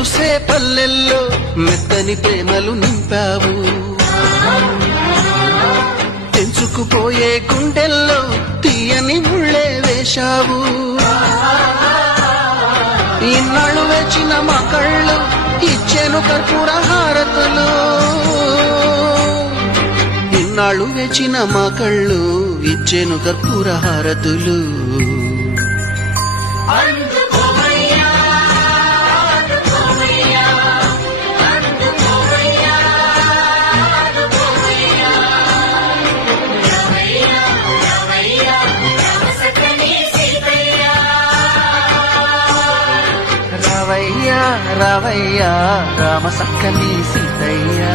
చూసే పల్లెల్లో మెత్తని ప్రేమలు నింపావు, తెంచుకుపోయే గుండెల్లో తీయని ముళ్ళే వేశావు. ఇన్నాళ్ళు వేచిన మా కళ్ళు ఇచ్చేను కర్పూర హారతులు, ఇన్నాళ్ళు వేచిన మా కళ్ళు ఇచ్చేను కర్పూర హారతులు. రావయ్యా రావయ్యా రామ సక్కని సీతయ్యా.